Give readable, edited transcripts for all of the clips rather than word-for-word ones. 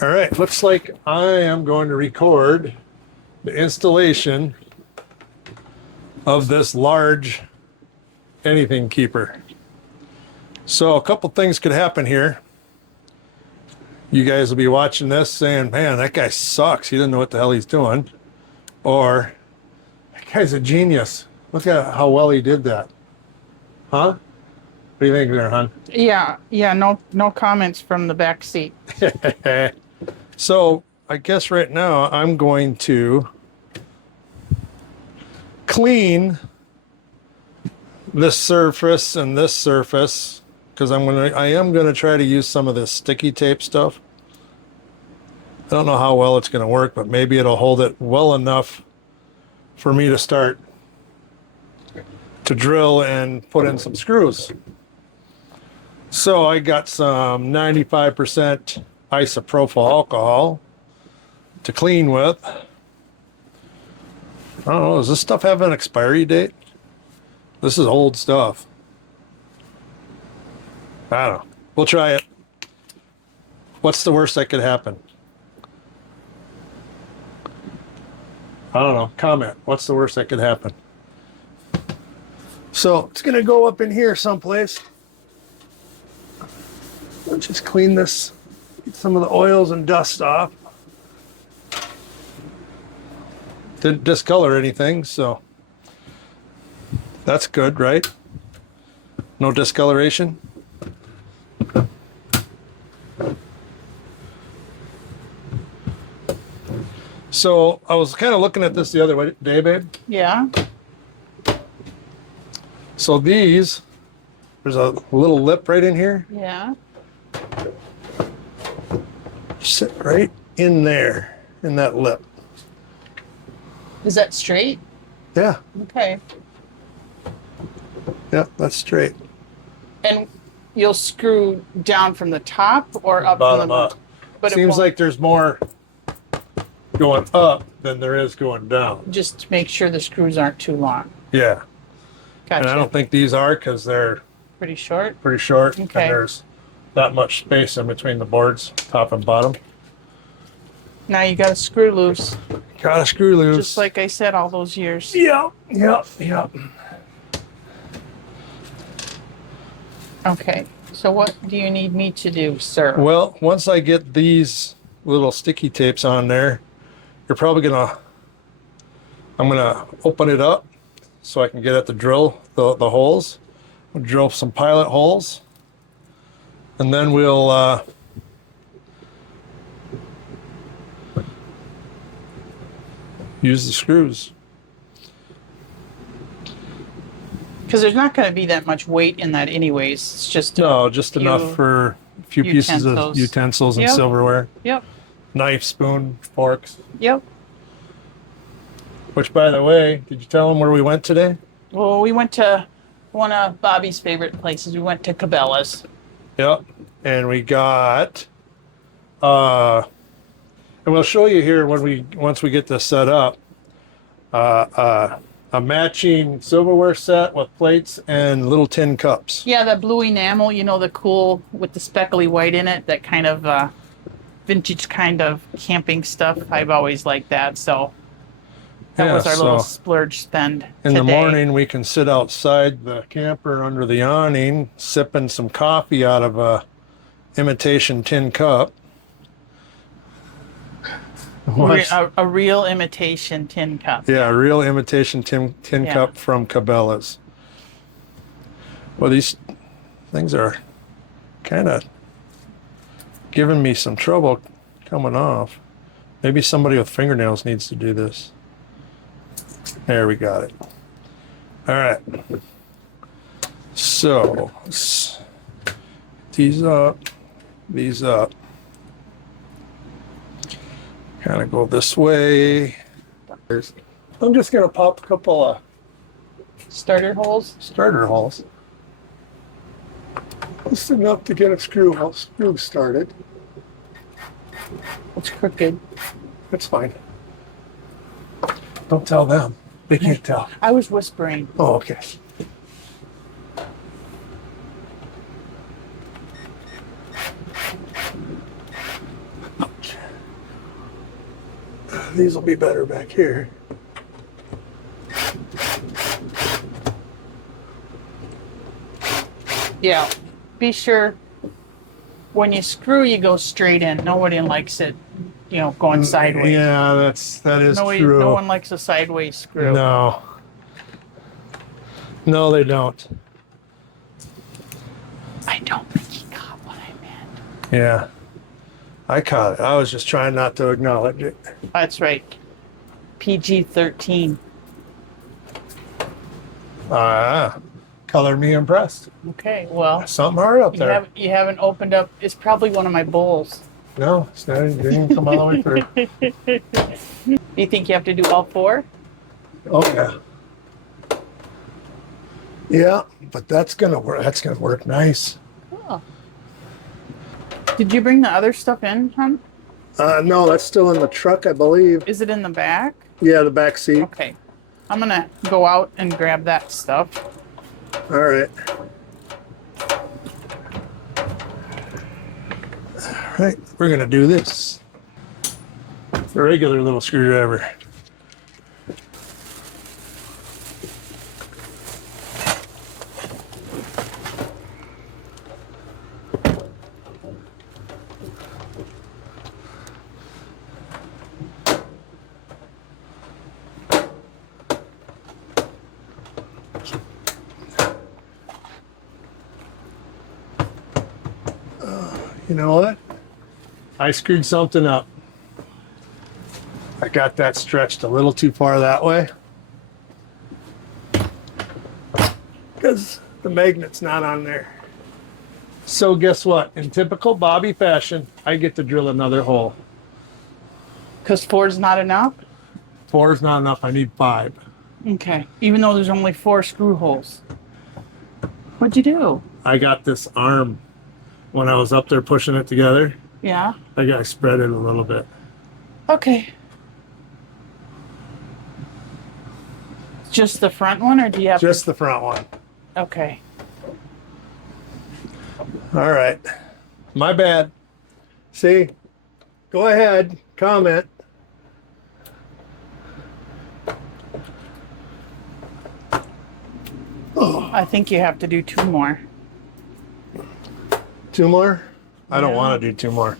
All right, looks like I am going to record the installation of this large anything keeper. So a couple things could happen here. You guys will be watching this saying, man, that guy sucks. He doesn't know what the hell he's doing. Or, that guy's a genius. Look at how well he did that. Huh? What do you think there, hon? Yeah, no comments from the back seat. So I guess right now I'm going to clean this surface and this surface because I am gonna try to use some of this sticky tape stuff. I don't know how well it's gonna work, but maybe it'll hold it well enough for me to start to drill and put in some screws. So I got some 95% isopropyl alcohol to clean with. I don't know, does this stuff have an expiry date? This is old stuff. I don't know. We'll try it. What's the worst that could happen? I don't know. Comment. What's the worst that could happen? So it's going to go up in here someplace. Let's just clean this, get some of the oils and dust off. Didn't discolor anything, so that's good, right? No discoloration. So I was kind of looking at this the other day, babe. Yeah. So there's a little lip right in here. Yeah. Sit right in there, in that lip. Is that straight? Yeah, Okay. yeah, that's straight. And you'll screw down from the top or up Bottom from the up. But Seems won't- like there's more going up than there is going down. just to make sure the screws aren't too long. Yeah, Gotcha. and I don't think these are because they're Pretty short. pretty short. Okay. And there's not much space in between the boards, top and bottom. Now you got to screw loose, Got a screw loose. just like I said all those years. Yep, yep, yep. Okay. So what do you need me to do, sir? Well, once I get these little sticky tapes on there, you're probably I'm gonna open it up so I can get at the drill, the holes. We'll drill some pilot holes, and then we'll use the screws. Because there's not going to be that much weight in that anyways. It's just No, just enough few for a few pieces of utensils. utensils and Yep. silverware. Yep. Knife, spoon, forks. Yep. Which, by the way, did you tell them where we went today? Well, we went to one of Bobby's favorite places. We went to Cabela's. Yep. And we got, and we'll show you here once we get this set up, a matching silverware set with plates and little tin cups. Yeah, the blue enamel, you know, the cool with the speckly white in it, that kind of vintage kind of camping stuff. I've always liked that. So that Yeah, was our little so splurge spend in today. the morning, we can sit outside the camper under the awning, sipping some coffee out of a imitation tin cup. A real imitation tin cup. Yeah, a real imitation tin Yeah. cup from Cabela's. Well, these things are kind of giving me some trouble coming off. Maybe somebody with fingernails needs to do this. There, we got it. All right. So, these up, these up. Kind of go this way. I'm just going to pop a couple of Starter holes. starter holes. Just enough to get a screw started. It's crooked. That's fine. Don't tell them. They can't tell. I was whispering. Oh, okay. These will be better back here. Yeah. Be sure when you screw, you go straight in. Nobody likes it, going sideways. Yeah, that is true. No one likes a sideways screw. No. No, they don't. I don't think he got what I meant. Yeah. I caught it. I was just trying not to acknowledge it. That's right. PG-13. Color me impressed. Okay, well, Something hard up there. you haven't opened up. It's probably one of my bowls. No, it's not. It didn't come all the way through. Do you think you have to do all 4? Oh yeah. Yeah, but that's gonna work. That's gonna work nice. Oh. Did you bring the other stuff in, hon? No, that's still in the truck, I believe. Is it in the back? Yeah, the back seat. Okay. I'm gonna go out and grab that stuff. All right. All right, we're gonna do this. A regular little screwdriver. You know what? I screwed something up. I got that stretched a little too far that way. Because the magnet's not on there. So guess what? In typical Bobby fashion, I get to drill another hole. Because 4's not enough? 4 is not enough. I need 5. Okay. Even though there's only 4 screw holes. What'd you do? I got this arm when I was up there pushing it together. Yeah? I spread it a little bit. Okay. Just the front one, or do you have... Just the front one. Okay. All right. My bad. See? Go ahead. Comment. I think you have to do 2 more. 2 more? I don't Yeah. want to do 2 more.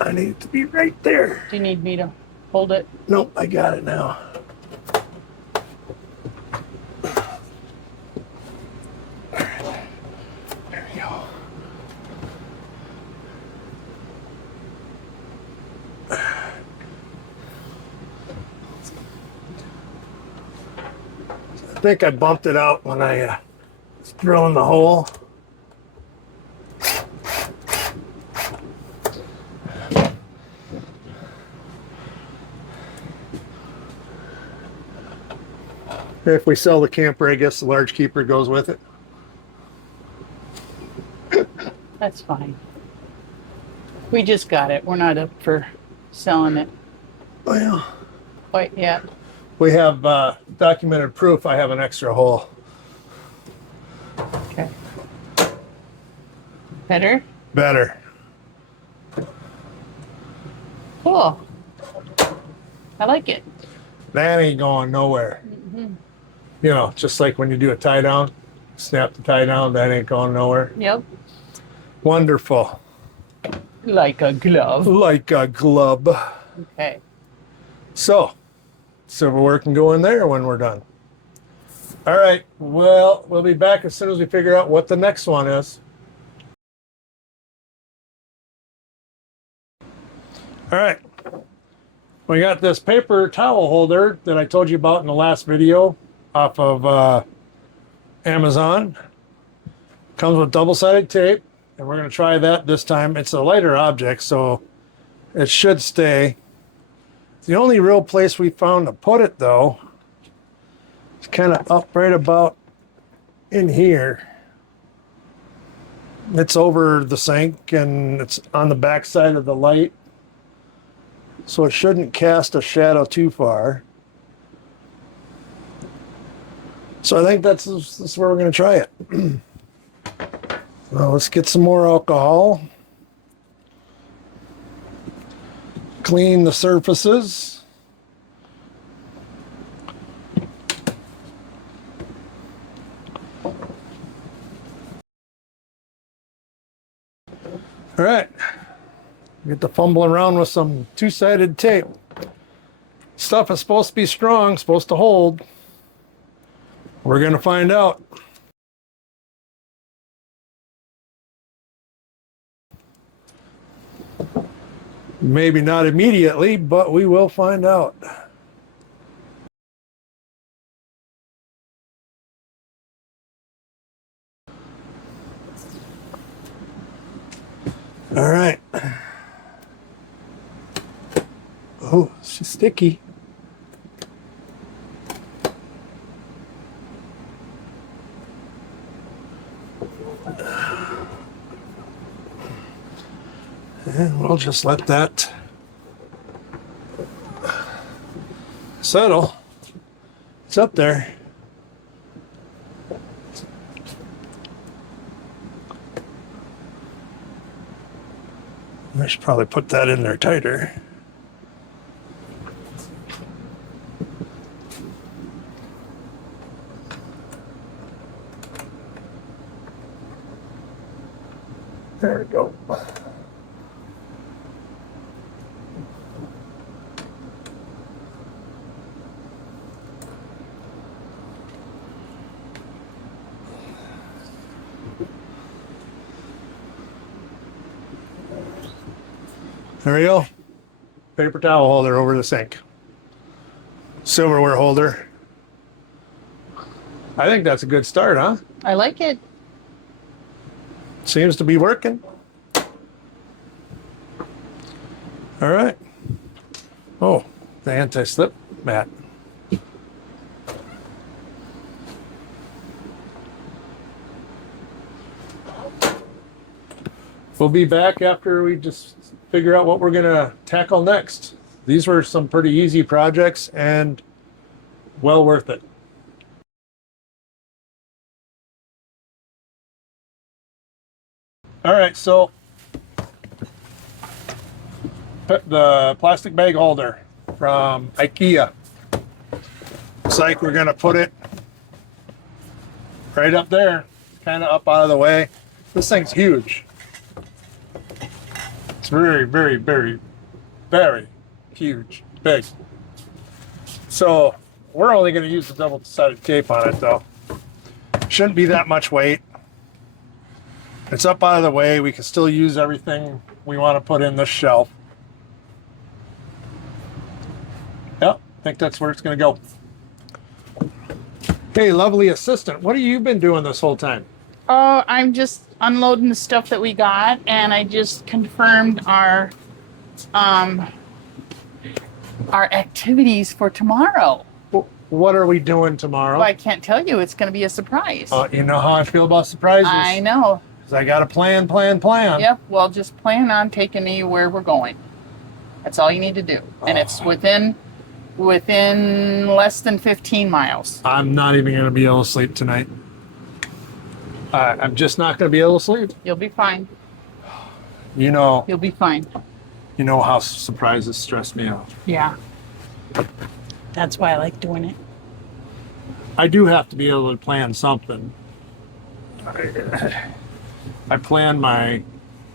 I need it to be right there. Do you need me to hold it? Nope, I got it now. There we go. I think I bumped it out when I was drilling the hole. If we sell the camper, I guess the large keeper goes with it. That's fine. We just got it. We're not up for selling it Well, quite yet. we have documented proof I have an extra hole. Okay. Better? Better. Cool. I like it. That ain't going nowhere. You know, just like when you do a tie down, snap the tie down, that ain't going nowhere. Yep. Wonderful. Like a glove. Like a glove. Okay. So, silverware can go in there when we're done. All right. Well, we'll be back as soon as we figure out what the next one is. All right. We got this paper towel holder that I told you about in the last video off of Amazon. Comes with double-sided tape, and we're going to try that this time. It's a lighter object, so it should stay. The only real place we found to put it, though, is kind of up right about in here. It's over the sink, and it's on the back side of the light, so it shouldn't cast a shadow too far. So I think that's where we're going to try it. Well, let's get some more alcohol. Clean the surfaces. All right. Get to fumbling around with some two-sided tape. Stuff is supposed to be strong, supposed to hold. We're going to find out. Maybe not immediately, but we will find out. All right. Oh, she's sticky. And we'll just let that settle. It's up there. I should probably put that in there tighter. There we go. There we go. Paper towel holder over the sink. Silverware holder. I think that's a good start, huh? I like it. Seems to be working. All right. Oh, the anti-slip mat. We'll be back after we just figure out what we're going to tackle next. These were some pretty easy projects and well worth it. All right, so the plastic bag holder from IKEA. Looks like we're going to put it right up there, kind of up out of the way. This thing's huge. It's very, very, very, very huge, big. So we're only going to use the double-sided tape on it, though. Shouldn't be that much weight. It's up out of the way. We can still use everything we want to put in this shelf. Yep, I think that's where it's going to go. Hey, lovely assistant, what have you been doing this whole time? Oh, I'm just unloading the stuff that we got, and I just confirmed our activities for tomorrow. What are we doing tomorrow? Well, I can't tell you. It's going to be a surprise. You know how I feel about surprises. I know. 'Cause I got to plan. Yep. Well, just plan on taking me where we're going. That's all you need to do, and it's within less than 15 miles. I'm not even going to be able to sleep tonight. I'm just not going to be able to sleep. You'll be fine. You'll be fine. You know how surprises stress me out. Yeah. That's why I like doing it. I do have to be able to plan something. I plan my,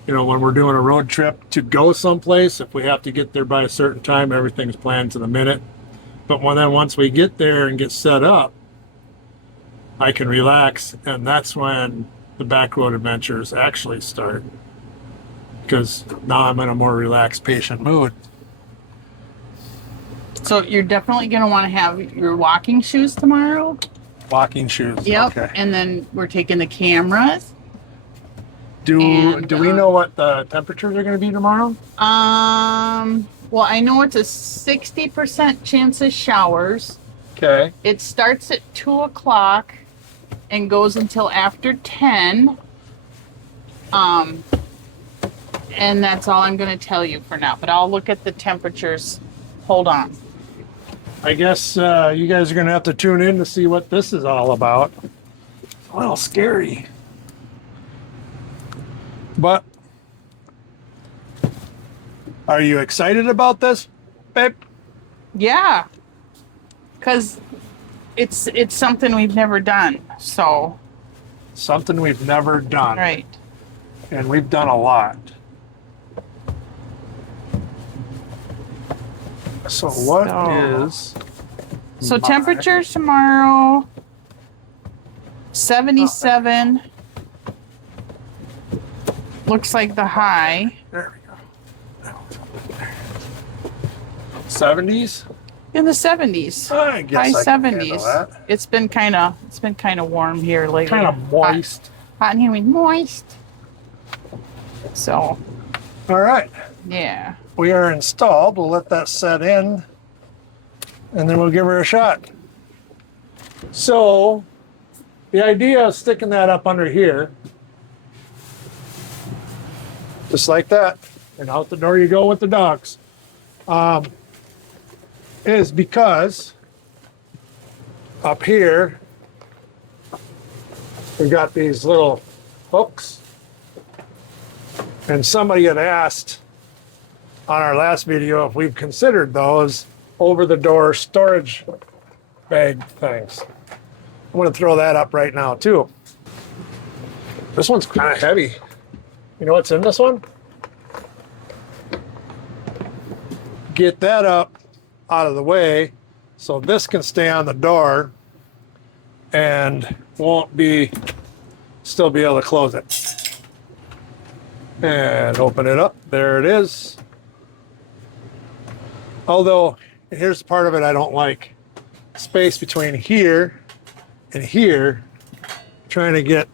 when we're doing a road trip to go someplace, if we have to get there by a certain time, everything's planned to the minute. But once we get there and get set up, I can relax, and that's when the back road adventures actually start. Because now I'm in a more relaxed, patient mood. So you're definitely going to want to have your walking shoes tomorrow. Walking shoes. Yep. Okay. And then we're taking the cameras. Do we know what the temperatures are going to be tomorrow? Well, I know it's a 60% chance of showers. Okay. It starts at 2 o'clock and goes until after 10. And that's all I'm going to tell you for now. But I'll look at the temperatures. Hold on. I guess you guys are going to have to tune in to see what this is all about. It's a little scary. But are you excited about this, babe? Yeah, because it's something we've never done. So Something we've never done. right. And we've done a lot. So what is So temperatures tomorrow 77. Looks like the high. There we go. 70s? In the 70s. I guess High I can handle 70s. that. It's been kind of warm here lately. Kind of moist. Hot and humid, moist. So, All right. yeah. We are installed. We'll let that set in and then we'll give her a shot. So the idea of sticking that up under here, just like that, and out the door you go with the dogs, is because up here we've got these little hooks, and somebody had asked on our last video if we've considered those over the door storage bag things. I'm going to throw that up right now too. This one's kind of heavy. You know what's in this one? Get that up out of the way so this can stay on the door and won't be still be able to close it. And open it up. There it is. Although, here's the part of it I don't like. Space between here and here, trying to get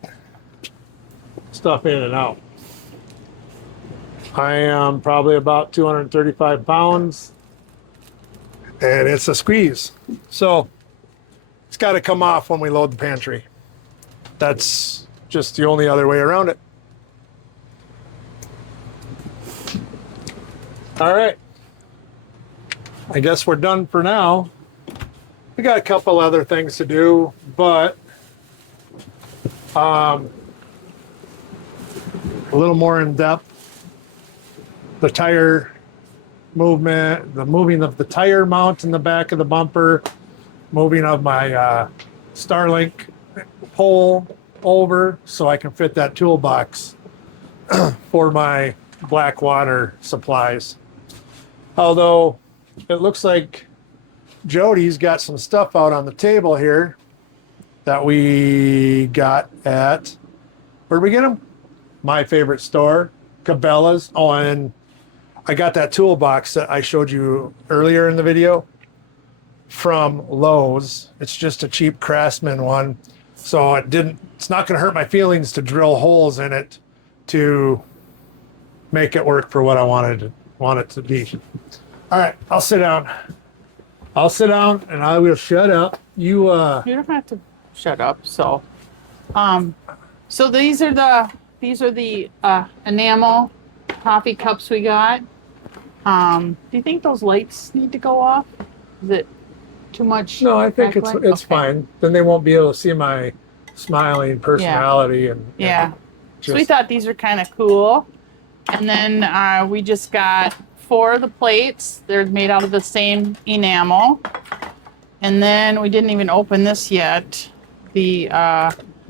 stuff in and out. I am probably about 235 pounds, and it's a squeeze. So, it's got to come off when we load the pantry. That's just the only other way around it. All right. I guess we're done for now. We got a couple other things to do, but a little more in depth. The tire movement, the moving of the tire mount in the back of the bumper, moving of my Starlink pole over so I can fit that toolbox for my black water supplies. Although it looks like Jody's got some stuff out on the table here that we got at, where'd we get them? My favorite store, Cabela's. Oh, and I got that toolbox that I showed you earlier in the video from Lowe's. It's just a cheap Craftsman one. So it's not going to hurt my feelings to drill holes in it to make it work for what I want it to be. All right, I'll sit down. And I will shut up. You You don't have to shut up. So, so these are the enamel coffee cups we got. Do you think those lights need to go off? Is it too much? No, I think it's backlight? Okay. fine. Then they won't be able to see my smiling personality and Yeah. So we just- thought these were kind of cool. And then we just got 4 of the plates. They're made out of the same enamel. And then we didn't even open this yet. The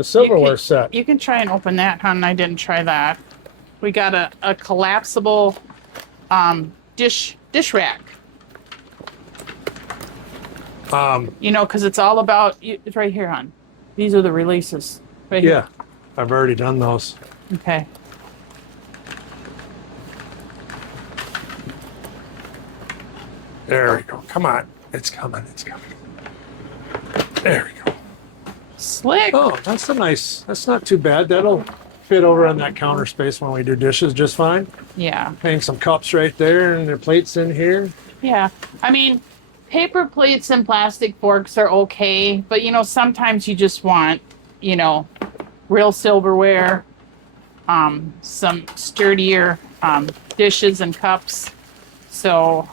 silverware set. You can try and open that, hon. I didn't try that. We got a collapsible dish rack. You know, because it's all about it's right here, hon. These are the releases. Right Yeah, here. I've already done those. Okay. There we go. Come on. It's coming. There we go. Slick. Oh, that's not too bad. That'll fit over on that counter space when we do dishes just fine. Yeah. Hang some cups right there and their plates in here. Yeah. I mean, paper plates and plastic forks are okay, but you know, sometimes you just want, you know, real silverware, some sturdier dishes and cups. So,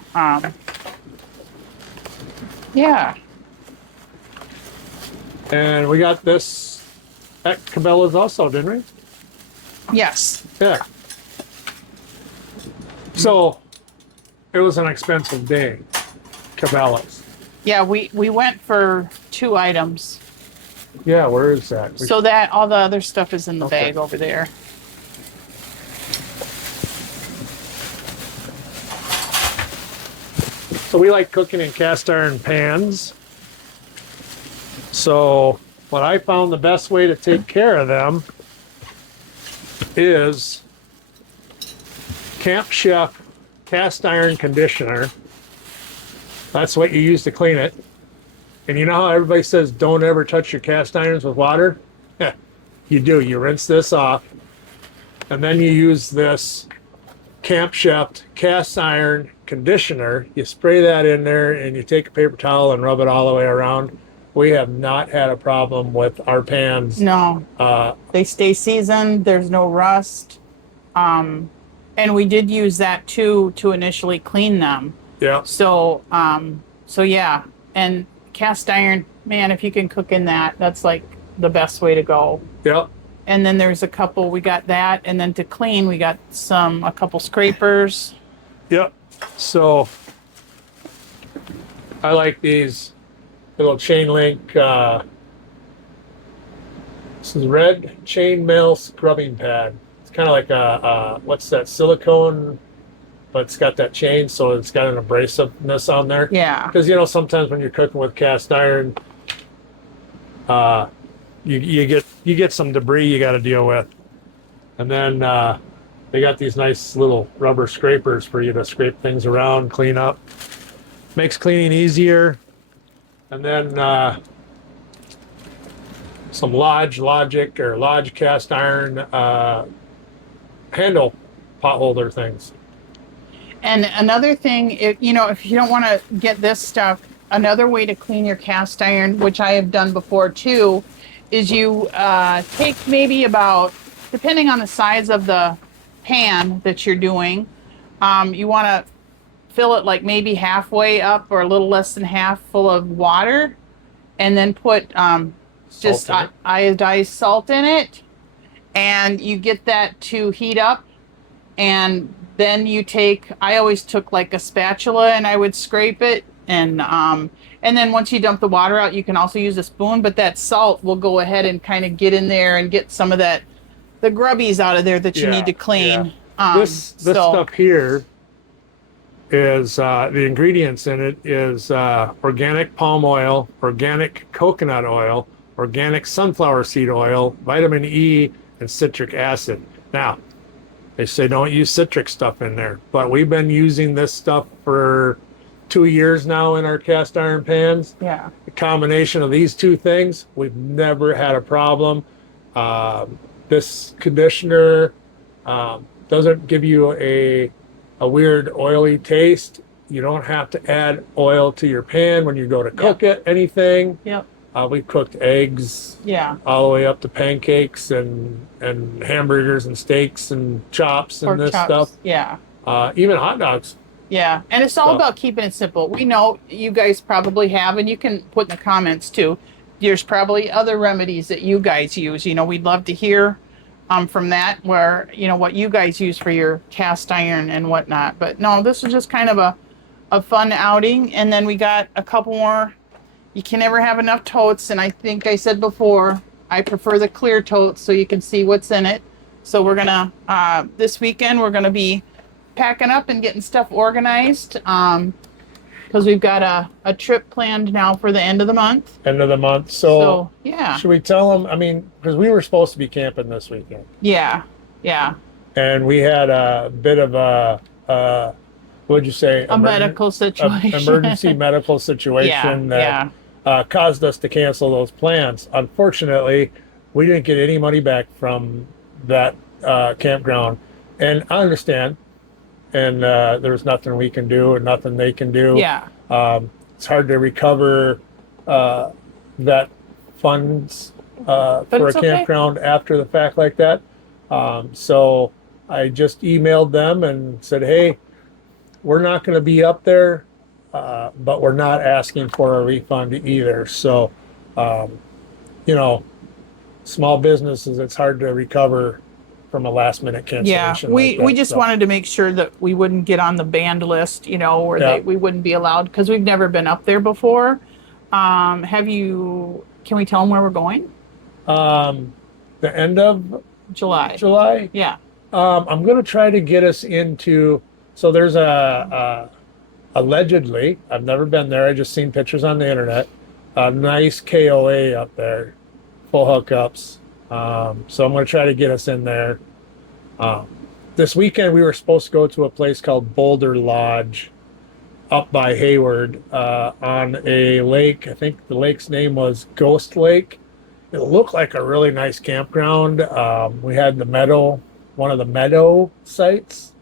Yeah. And we got this at Cabela's also, didn't we? Yes. Yeah. So it was an expensive day, Cabela's. Yeah, we went for 2 items. Yeah, where is that? So that all the other stuff is in the Okay. bag over there. So we like cooking in cast iron pans. So what I found the best way to take care of them is Camp Chef cast iron conditioner. That's what you use to clean it. And you know how everybody says don't ever touch your cast irons with water? You do. You rinse this off, and then you use this Camp Chef cast iron conditioner. You spray that in there, and you take a paper towel and rub it all the way around. We have not had a problem with our pans. No, they stay seasoned. There's no rust. And we did use that too to initially clean them. Yeah. So, so yeah, and cast iron, man, if you can cook in that, that's like the best way to go. Yep. And then there's a couple, we got that, and then to clean, we got a couple scrapers. Yep. So I like these little chain link. This is red chainmail scrubbing pad. It's kind of like what's that, silicone, but it's got that chain, so it's got an abrasiveness on there. Yeah. Because you know sometimes when you're cooking with cast iron, you get some debris you got to deal with, and then they got these nice little rubber scrapers for you to scrape things around, clean up. Makes cleaning easier. And then some Lodge cast iron handle pot holder things. And another thing, if you don't want to get this stuff, another way to clean your cast iron, which I have done before too, is you take maybe about, depending on the size of the pan that you're doing, you want to fill it like maybe halfway up or a little less than half full of water, and then put just iodized salt in it, and you get that to heat up, and then I always took like a spatula and I would scrape it, and then once you dump the water out, you can also use a spoon, but that salt will go ahead and kind of get in there and get some of the grubbies out of there that you need to clean. Yeah. This stuff here is the ingredients in it is organic palm oil, organic coconut oil, organic sunflower seed oil, vitamin E, and citric acid. Now, they say don't use citric stuff in there, but we've been using this stuff for 2 years now in our cast iron pans. Yeah. The combination of these two things, we've never had a problem. This conditioner doesn't give you a weird oily taste. You don't have to add oil to your pan when you go to cook it, anything. Yep. We cooked eggs all the way up to pancakes and hamburgers and steaks and chops and Pork this chops. stuff. Yeah. Even hot dogs. Yeah. And it's all about keeping it simple. We know you guys probably have, and you can put in the comments too, there's probably other remedies that you guys use. We'd love to hear from that, where, what you guys use for your cast iron and whatnot. But no, this was just kind of a fun outing. And then we got a couple more. You can never have enough totes, and I think I said before, I prefer the clear totes so you can see what's in it. So we're gonna this weekend we're gonna be packing up and getting stuff organized, because we've got a trip planned now for the end of the month. End of the month. So yeah. should we tell them? I mean, because we were supposed to be camping this weekend. Yeah. And we had a bit of what'd you say? A medical situation. Emergency medical situation that caused us to cancel those plans. Unfortunately, we didn't get any money back from that campground. And I understand. And there was nothing we can do and nothing they can do. Yeah. It's hard to recover that funds for a campground after the fact like that. So I just emailed them and said, hey, we're not going to be up there but we're not asking for a refund either. So, you know, small businesses, it's hard to recover from a last minute Yeah, cancellation. we like that, we just so. wanted to make sure that we wouldn't get on the banned list, you know, or Yeah. we wouldn't be allowed because we've never been up there before. Can we tell them where we're going? The end of July. July. Yeah. I'm going to try to get us into. So there's a allegedly, I've never been there. I just seen pictures on the internet. A nice KOA up there, full hookups. So I'm going to try to get us in there. This weekend we were supposed to go to a place called Boulder Lodge up by Hayward on a lake. I think the lake's name was Ghost Lake. It looked like a really nice campground. We had the meadow, one of the meadow sites.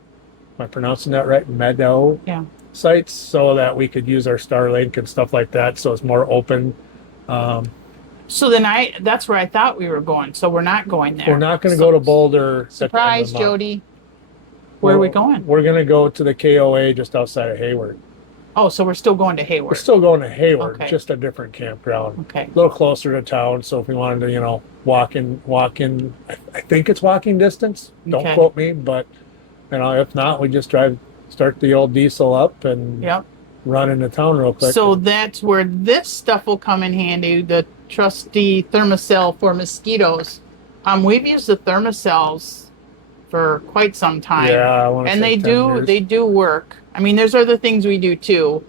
Am I pronouncing that right? Meadow Yeah. sites, so that we could use our Starlink and stuff like that. So it's more open. So then that's where I thought we were going. So we're not going there. We're not going to go to Boulder. at the end of Surprise, the month. Jody. Where are we going? We're going to go to the KOA just outside of Hayward. Oh, so we're still going to We're Hayward. still going to Hayward, Okay. just a different campground. Okay. A little closer to town. So if we wanted to, walk in, I think it's walking distance. Don't Okay. quote me, but if not, we just start the old diesel up and Yep. run into town real quick. So that's where this stuff will come in handy, the trusty Thermacell for mosquitoes. We've used the Thermacells for quite some time. Yeah, I want to And say 10 years. they do work. I mean, there's other things we do too.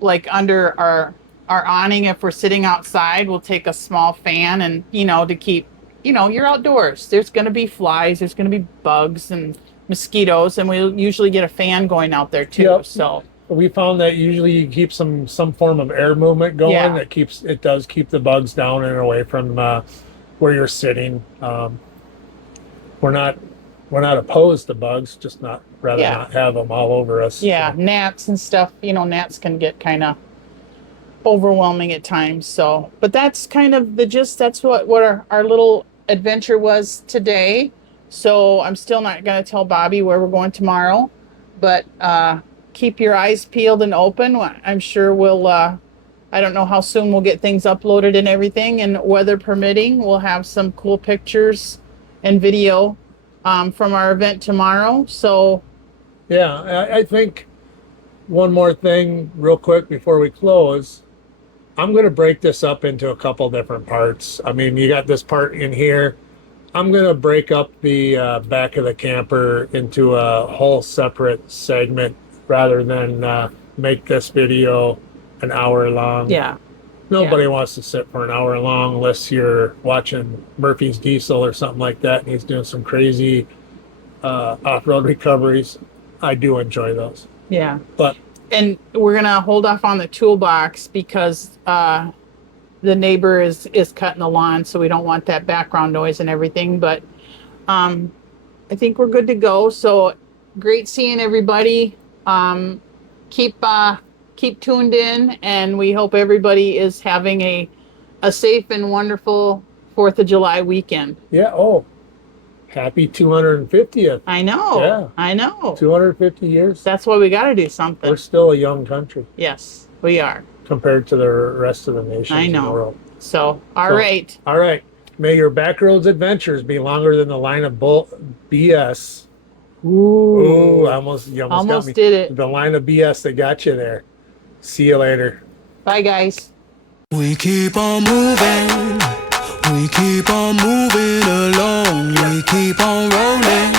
Like under our awning, if we're sitting outside, we'll take a small fan and, to keep, you're outdoors. There's going to be flies, there's going to be bugs and mosquitoes, and we'll usually get a fan going out there too. Yep. So We found that usually you keep some form of air movement going. Yeah. It does keep the bugs down and away from where you're sitting. We're not opposed to bugs, just rather Yeah. not have them all over us. yeah, gnats and stuff, gnats can get kind of overwhelming at times. So, but that's kind of the gist. That's what our little adventure was today. So I'm still not going to tell Bobby where we're going tomorrow, but keep your eyes peeled and open. I'm sure we'll, I don't know how soon we'll get things uploaded and everything, and weather permitting, we'll have some cool pictures and video from our event tomorrow. So Yeah, I think one more thing real quick before we close. I'm going to break this up into a couple different parts. I mean, you got this part in here. I'm going to break up the back of the camper into a whole separate segment rather than make this video an hour long. yeah, Nobody wants to sit for an hour long unless you're watching Murphy's Diesel or something like that and he's doing some crazy off-road recoveries. I do enjoy those. yeah. But And we're gonna hold off on the toolbox because the neighbor is cutting the lawn, so we don't want that background noise and everything. But I think we're good to go. So great seeing everybody. Keep tuned in, and we hope everybody is having a safe and wonderful 4th of July weekend. yeah, happy 250th. I know. Yeah. I know. 250 years. That's why we got to do something. We're still a young country Yes, we are. compared to the rest of the nations I in the know. world. So, all So- right. All right. May your backroads adventures be longer than the line of BS. Ooh, you almost got me. did it. The line of BS that got you there. See you later. Bye, guys. We keep on moving, we keep on moving along, we keep on rolling.